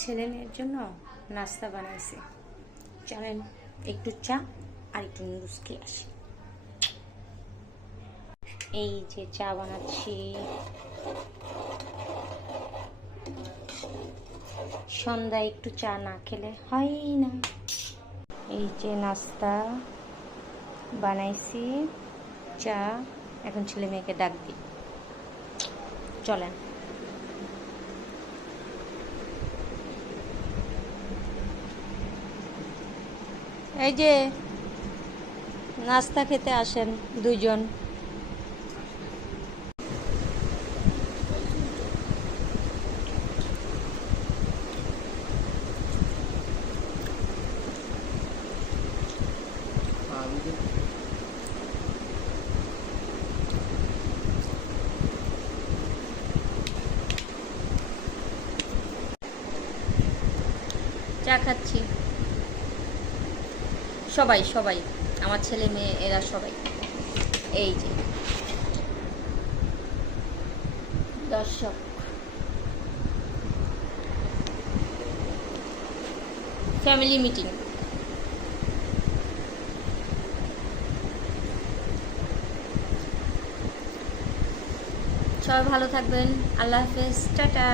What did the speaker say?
ছেলে মেয়ের জন্য নাস্তা বানাইছি। চলেন একটু চা আর একটু নুডলস খেয়ে আসি। এই যে চা বানাচ্ছি, সন্ধ্যায় একটু চা না খেলে হয় না। এই যে নাস্তা বানাইছি, চা, এখন ছেলে মেয়েকে ডাক দিই। চলেন। এই যে নাস্তা খেতে আসেন দুজন। চা খাচ্ছি, সবাই সবাই, আমার ছেলে মেয়ে এরা সবাই। এই যে দর্শক, ফ্যামিলি মিটিং। সবাই ভালো থাকবেন, আল্লাহ হাফেজ, টাটা।